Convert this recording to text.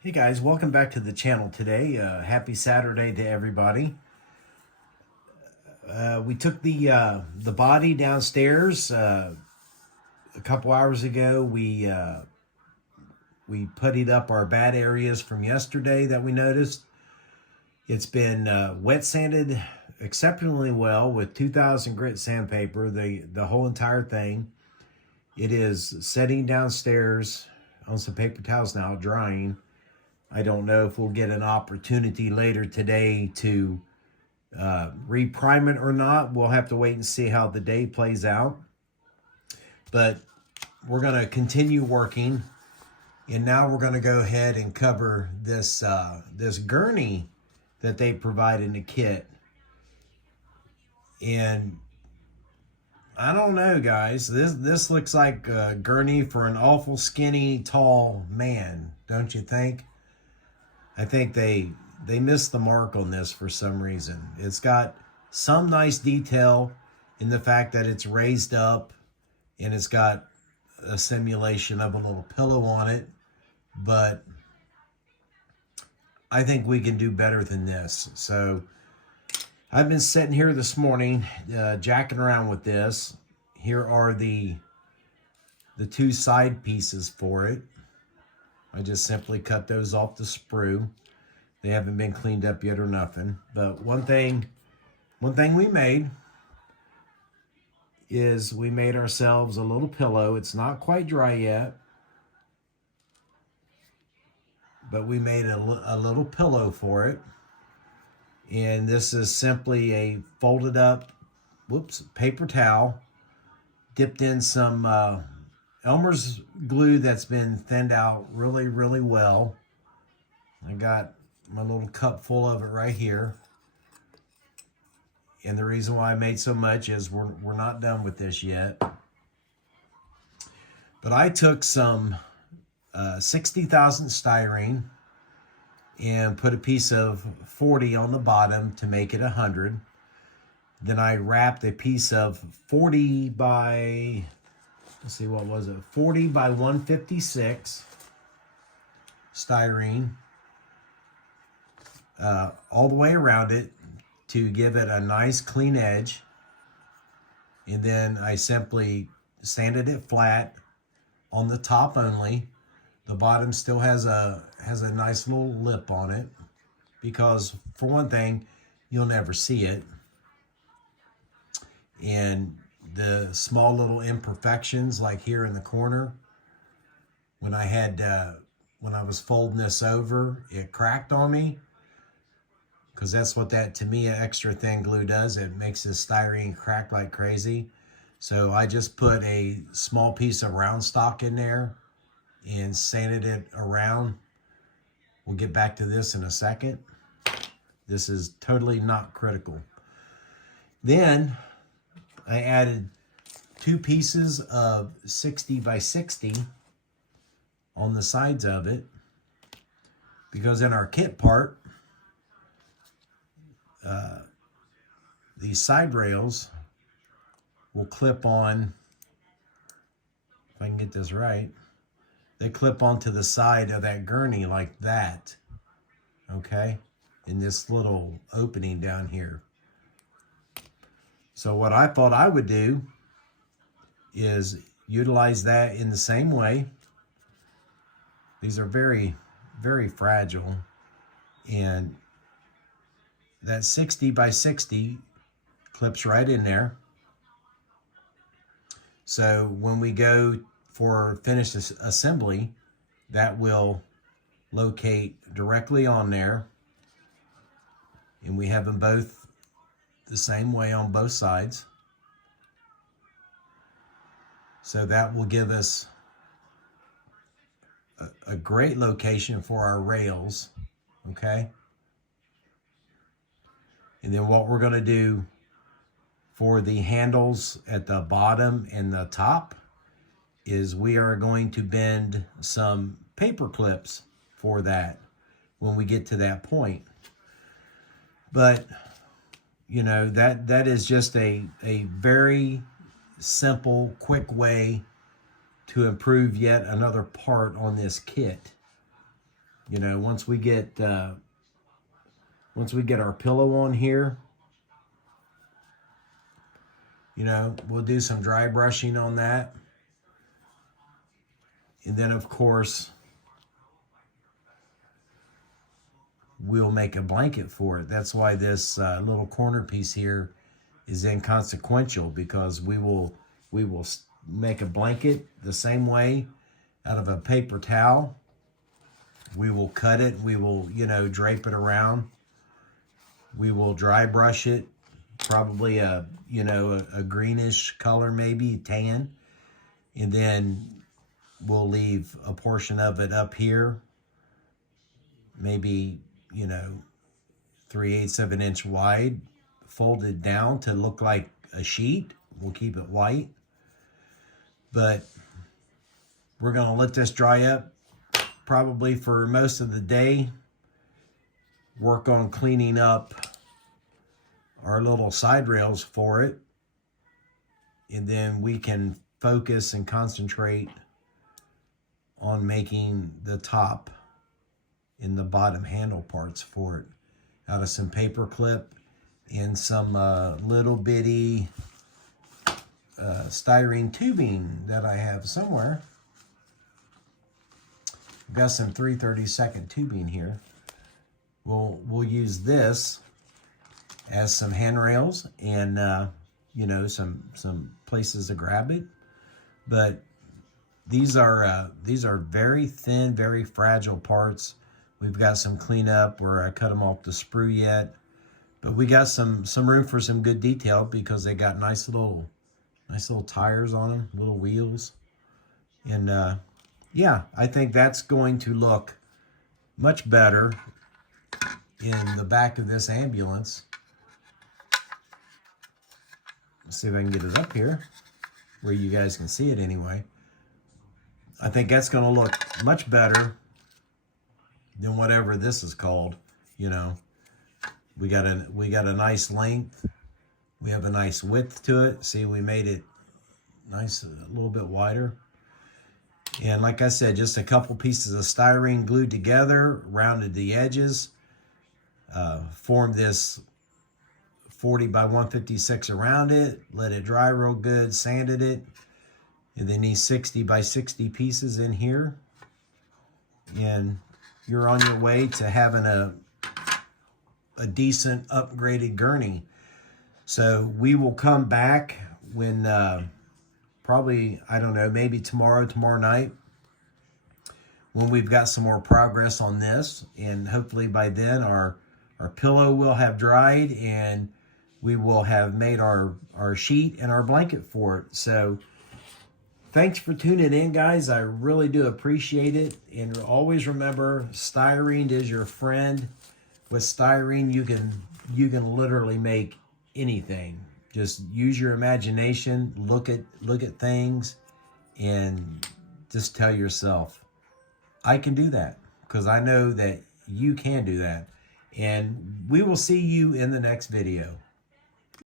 Hey guys, welcome back to the channel today. Happy Saturday to everybody. We took the body downstairs a couple hours ago. We puttied up our bad areas from yesterday that we noticed. It's been wet sanded exceptionally well with 2000 grit sandpaper. The whole entire thing. It is sitting downstairs on some paper towels now, drying. I don't know if we'll get an opportunity later today to reprime it or not. We'll have to wait and see how the day plays out. But we're going to continue working. And now we're going to go ahead and cover this this gurney that they provide in the kit. And I don't know, guys. This looks like a gurney for an awful skinny, tall man, don't you think? I think they missed the mark on this for some reason. It's got some nice detail in the fact that it's raised up and it's got a simulation of a little pillow on it, but I think we can do better than this. So I've been sitting here this morning jacking around with this. Here are the two side pieces for it. I just simply cut those off the sprue. They haven't been cleaned up yet or nothing. But one thing we made is we made ourselves a little pillow. It's not quite dry yet, but we made a little pillow for it. And this is simply a folded up, paper towel, dipped in some Elmer's glue that's been thinned out really, really well. I got my little cup full of it right here. And the reason why I made so much is we're not done with this yet. But I took some 60,000 styrene and put a piece of 40 on the bottom to make it 100. Then I wrapped a piece of 40 by, let's see, what was it? 40 by 156 styrene all the way around it to give it a nice clean edge. And then I simply sanded it flat on the top only. The bottom still has a nice little lip on it because, for one thing, you'll never see it. And the small little imperfections, like here in the corner, when I was folding this over, it cracked on me, because that's what that Tamiya extra thin glue does. It makes this styrene crack like crazy. So I just put a small piece of round stock in there and sanded it around. We'll get back to this in a second. This is totally not critical. Then I added 2 pieces of 60 by 60 on the sides of it, because in our kit part, these side rails will clip on, if I can get this right, they clip onto the side of that gurney like that, okay, in this little opening down here. So what I thought I would do is utilize that in the same way. These are very, very fragile, and that 60 by 60 clips right in there. So when we go for finished assembly, that will locate directly on there, and we have them both the same way on both sides. So that will give us a great location for our rails, okay? And then what we're going to do for the handles at the bottom and the top is we are going to bend some paper clips for that when we get to that point. But you know, that is just a very simple, quick way to improve yet another part on this kit. You know, once we get our pillow on here, you know, we'll do some dry brushing on that. And then, of course, we'll make a blanket for it. That's why this little corner piece here is inconsequential, because we will make a blanket the same way out of a paper towel. We will cut it. We will, you know, drape it around. We will dry brush it, probably a greenish color, maybe tan. And then we'll leave a portion of it up here, maybe, you know, 3/8 of an inch wide, folded down to look like a sheet. We'll keep it white. But we're going to let this dry up probably for most of the day. Work on cleaning up our little side rails for it. And then we can focus and concentrate on making the top and the bottom handle parts for it out of some paper clip and some little bitty styrene tubing that I have somewhere. I've got some 3/32 tubing here. We'll use this as some handrails and you know, some places to grab it. But these are very thin, very fragile parts. We've got some cleanup where I cut them off the sprue yet, but we got some room for some good detail because they got nice little tires on them, little wheels. And yeah, I think that's going to look much better in the back of this ambulance. Let's see if I can get it up here where you guys can see it anyway. I think that's going to look much better than whatever this is called. You know, we got a nice length. We have a nice width to it. See, we made it nice, a little bit wider. And like I said, just a couple pieces of styrene glued together, rounded the edges, formed this 40 by 156 around it, let it dry real good, sanded it, and then these 60 by 60 pieces in here. And you're on your way to having a decent upgraded gurney. So we will come back when probably, I don't know, maybe tomorrow night, when we've got some more progress on this. And hopefully by then our pillow will have dried and we will have made our sheet and our blanket for it. So thanks for tuning in, guys. I really do appreciate it. And always remember, styrene is your friend. With styrene, you can literally make anything. Just use your imagination, look at things, and just tell yourself, I can do that, because I know that you can do that. And we will see you in the next video.